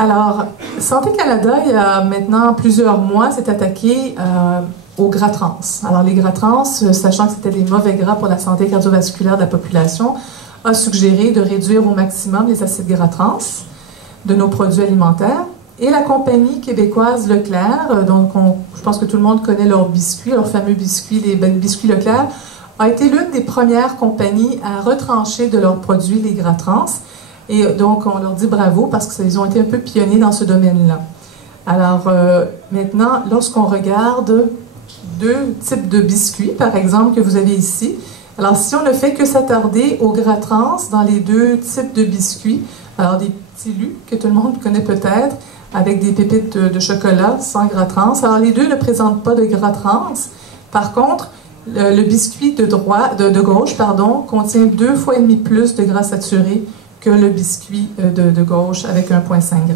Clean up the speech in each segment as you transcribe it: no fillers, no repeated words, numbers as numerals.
Alors, Santé Canada, il y a maintenant plusieurs mois, s'est attaqué aux gras trans. Alors, les gras trans, sachant que c'était des mauvais gras pour la santé cardiovasculaire de la population, a suggéré de réduire au maximum les acides gras trans de nos produits alimentaires. Et la compagnie québécoise Leclerc, donc je pense que tout le monde connaît leurs biscuits, leurs fameux biscuits, les biscuits Leclerc, a été l'une des premières compagnies à retrancher de leurs produits les gras trans. Et donc, on leur dit bravo parce qu'ils ont été un peu pionniers dans ce domaine-là. Alors, maintenant, lorsqu'on regarde deux types de biscuits, par exemple, que vous avez ici, alors si on ne fait que s'attarder aux gras trans dans les deux types de biscuits, alors des petits lus que tout le monde connaît peut-être, avec des pépites de chocolat sans gras trans. Alors, les deux ne présentent pas de gras trans. Par contre, le biscuit de gauche contient 2,5 fois plus de gras saturés que le biscuit de gauche avec 1,5 g.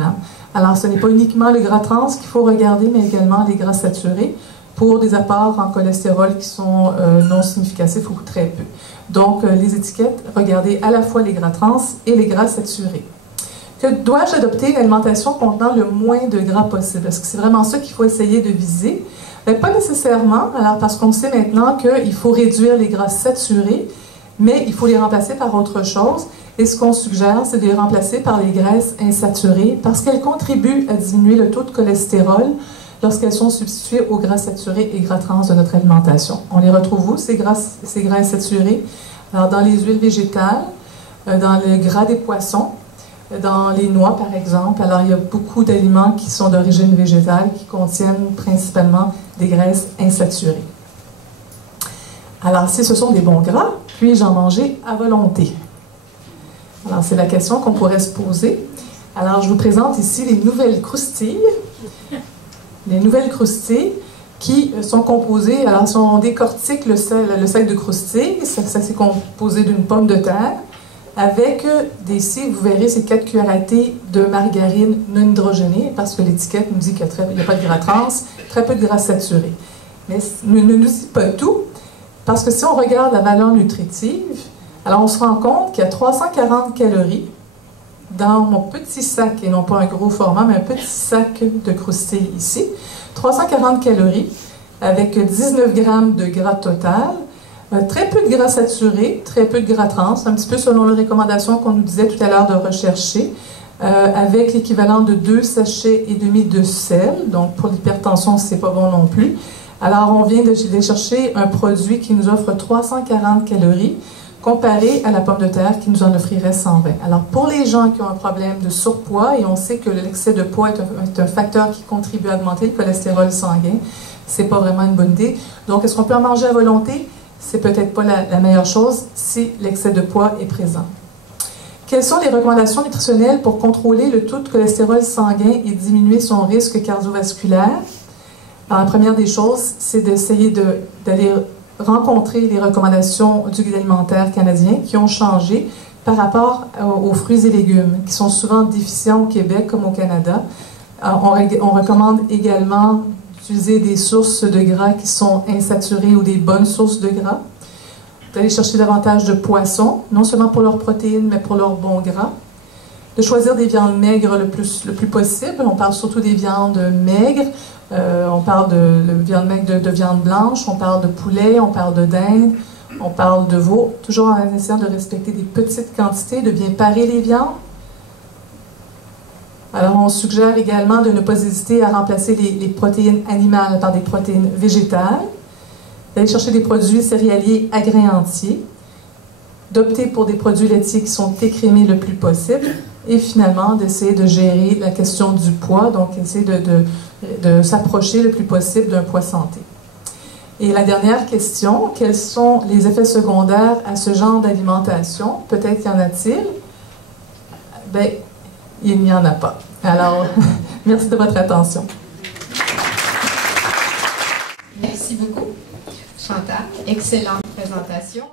Alors, ce n'est pas uniquement le gras trans qu'il faut regarder, mais également les gras saturés pour des apports en cholestérol qui sont non significatifs ou très peu. Donc, les étiquettes, regardez à la fois les gras trans et les gras saturés. Que dois-je adopter une alimentation contenant le moins de gras possible? Est-ce que c'est vraiment ça qu'il faut essayer de viser? Bien, pas nécessairement, alors parce qu'on sait maintenant qu'il faut réduire les gras saturés, mais il faut les remplacer par autre chose. Et ce qu'on suggère, c'est de les remplacer par les graisses insaturées parce qu'elles contribuent à diminuer le taux de cholestérol lorsqu'elles sont substituées aux gras saturés et gras trans de notre alimentation. On les retrouve où, ces gras insaturés? Alors, dans les huiles végétales, dans le gras des poissons, dans les noix, par exemple. Alors, il y a beaucoup d'aliments qui sont d'origine végétale qui contiennent principalement des graisses insaturées. Alors, si ce sont des bons gras, puis-je en manger à volonté? Alors, c'est la question qu'on pourrait se poser. Alors, je vous présente ici les nouvelles croustilles. Les nouvelles croustilles qui sont composées, alors si on décortique le sel de croustille, ça c'est composé d'une pomme de terre, avec ici, vous verrez, c'est 4 cuillères à thé de margarine non hydrogénée, parce que l'étiquette nous dit qu'il n'y a pas de gras trans, très peu de gras saturés. Mais ne nous dit pas tout, parce que si on regarde la valeur nutritive, alors on se rend compte qu'il y a 340 calories dans mon petit sac, et non pas un gros format, mais un petit sac de croustilles ici. 340 calories, avec 19 grammes de gras total, très peu de gras saturés, très peu de gras trans, un petit peu selon les recommandations qu'on nous disait tout à l'heure de rechercher, avec l'équivalent de 2 sachets et demi de sel. Donc pour l'hypertension, c'est pas bon non plus. Alors on vient de chercher un produit qui nous offre 340 calories, comparé à la pomme de terre qui nous en offrirait 120. Alors pour les gens qui ont un problème de surpoids, et on sait que l'excès de poids est un facteur qui contribue à augmenter le cholestérol sanguin, c'est pas vraiment une bonne idée. Donc est-ce qu'on peut en manger à volonté? C'est peut-être pas la meilleure chose si l'excès de poids est présent. Quelles sont les recommandations nutritionnelles pour contrôler le taux de cholestérol sanguin et diminuer son risque cardiovasculaire? Alors, la première des choses, c'est d'essayer d'aller rencontrer les recommandations du Guide alimentaire canadien qui ont changé par rapport aux fruits et légumes, qui sont souvent déficients au Québec comme au Canada. On recommande également d'utiliser des sources de gras qui sont insaturées ou des bonnes sources de gras, d'aller chercher davantage de poissons, non seulement pour leurs protéines, mais pour leurs bons gras, de choisir des viandes maigres le plus possible. On parle surtout des viandes maigres, on parle de viande maigre de viande blanche, on parle de poulet, on parle de dinde, on parle de veau, toujours en essayant de respecter des petites quantités, de bien parer les viandes. Alors, on suggère également de ne pas hésiter à remplacer les protéines animales par des protéines végétales, d'aller chercher des produits céréaliers à grains entiers, d'opter pour des produits laitiers qui sont écrémés le plus possible, et finalement d'essayer de gérer la question du poids, donc essayer de s'approcher le plus possible d'un poids santé. Et la dernière question, quels sont les effets secondaires à ce genre d'alimentation? Peut-être y en a-t-il? Bien, il n'y en a pas. Alors, merci de votre attention. Merci beaucoup, Chantal. Excellente présentation.